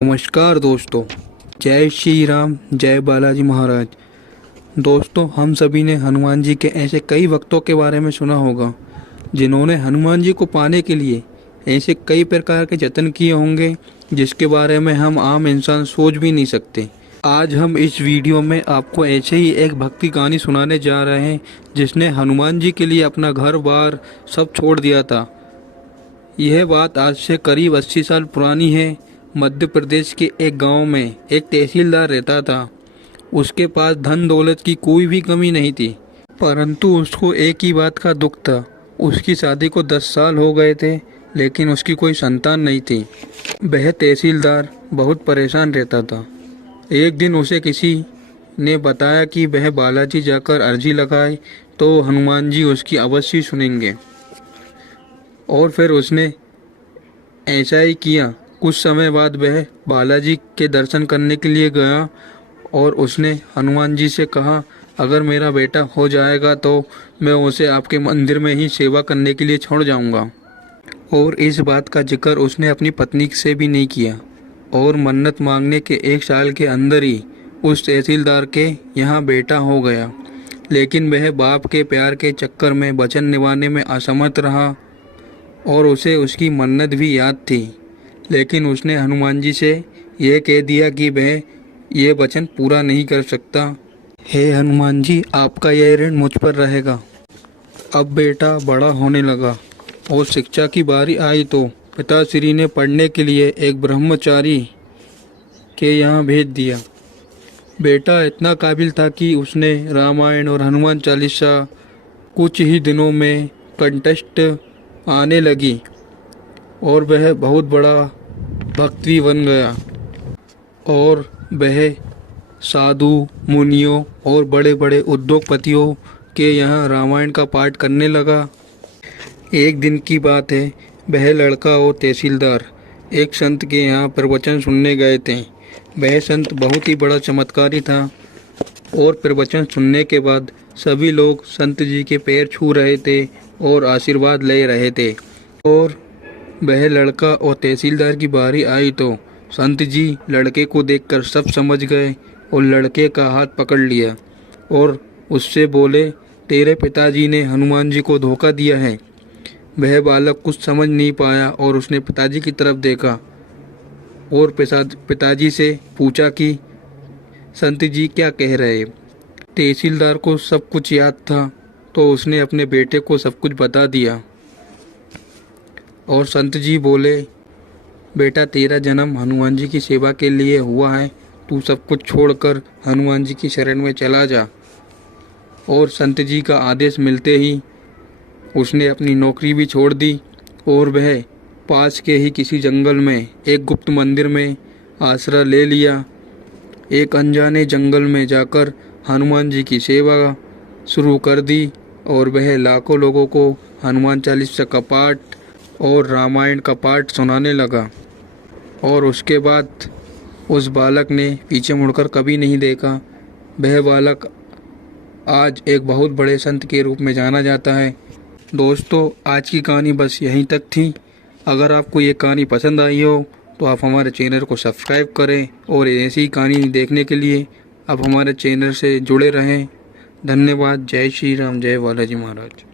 नमस्कार दोस्तों, जय श्री राम, जय बालाजी महाराज। दोस्तों, हम सभी ने हनुमान जी के ऐसे कई भक्तों के बारे में सुना होगा जिन्होंने हनुमान जी को पाने के लिए ऐसे कई प्रकार के जतन किए होंगे जिसके बारे में हम आम इंसान सोच भी नहीं सकते। आज हम इस वीडियो में आपको ऐसे ही एक भक्ति कहानी सुनाने जा रहे हैं जिसने हनुमान जी के लिए अपना घर बार सब छोड़ दिया था। यह बात आज से करीब 80 साल पुरानी है। मध्य प्रदेश के एक गांव में एक तहसीलदार रहता था। उसके पास धन दौलत की कोई भी कमी नहीं थी, परंतु उसको एक ही बात का दुख था। उसकी शादी को 10 साल हो गए थे, लेकिन उसकी कोई संतान नहीं थी। वह तहसीलदार बहुत परेशान रहता था। एक दिन उसे किसी ने बताया कि वह बालाजी जाकर अर्जी लगाए तो हनुमान जी उसकी अवश्य सुनेंगे। और फिर उसने ऐसा ही किया। कुछ समय बाद वह बालाजी के दर्शन करने के लिए गया और उसने हनुमान जी से कहा, अगर मेरा बेटा हो जाएगा तो मैं उसे आपके मंदिर में ही सेवा करने के लिए छोड़ जाऊंगा। और इस बात का जिक्र उसने अपनी पत्नी से भी नहीं किया। और मन्नत मांगने के 1 साल के अंदर ही उस तहसीलदार के यहाँ बेटा हो गया। लेकिन वह बाप के प्यार के चक्कर में वचन निभाने में असमर्थ रहा और उसे उसकी मन्नत भी याद थी। लेकिन उसने हनुमान जी से यह कह दिया कि वह ये वचन पूरा नहीं कर सकता। हे हनुमान जी, आपका यह ऋण मुझ पर रहेगा। अब बेटा बड़ा होने लगा और शिक्षा की बारी आई तो पिताश्री ने पढ़ने के लिए एक ब्रह्मचारी के यहाँ भेज दिया। बेटा इतना काबिल था कि उसने रामायण और हनुमान चालीसा कुछ ही दिनों में कंठस्थ आने लगी और वह बहुत बड़ा भक्ति बन गया। और वह साधु मुनियों और बड़े बड़े उद्योगपतियों के यहाँ रामायण का पाठ करने लगा। एक दिन की बात है, वह लड़का और तहसीलदार एक संत के यहाँ प्रवचन सुनने गए थे। वह संत बहुत ही बड़ा चमत्कारी था और प्रवचन सुनने के बाद सभी लोग संत जी के पैर छू रहे थे और आशीर्वाद ले रहे थे। और वह लड़का और तहसीलदार की बारी आई तो संत जी लड़के को देखकर सब समझ गए और लड़के का हाथ पकड़ लिया और उससे बोले, तेरे पिताजी ने हनुमान जी को धोखा दिया है। वह बालक कुछ समझ नहीं पाया और उसने पिताजी की तरफ देखा और पिताजी से पूछा कि संत जी क्या कह रहे। तहसीलदार को सब कुछ याद था तो उसने अपने बेटे को सब कुछ बता दिया। और संत जी बोले, बेटा तेरा जन्म हनुमान जी की सेवा के लिए हुआ है। तू सब कुछ छोड़कर हनुमान जी की शरण में चला जा। और संत जी का आदेश मिलते ही उसने अपनी नौकरी भी छोड़ दी और वह पास के ही किसी जंगल में एक गुप्त मंदिर में आश्रय ले लिया। एक अनजाने जंगल में जाकर हनुमान जी की सेवा शुरू कर दी और वह लाखों लोगों को हनुमान चालीसा का पाठ और रामायण का पाठ सुनाने लगा। और उसके बाद उस बालक ने पीछे मुड़कर कभी नहीं देखा। वह बालक आज एक बहुत बड़े संत के रूप में जाना जाता है। दोस्तों, आज की कहानी बस यहीं तक थी। अगर आपको ये कहानी पसंद आई हो तो आप हमारे चैनल को सब्सक्राइब करें और ऐसी ही कहानी देखने के लिए आप हमारे चैनल से जुड़े रहें। धन्यवाद। जय श्री राम, जय बालाजी महाराज।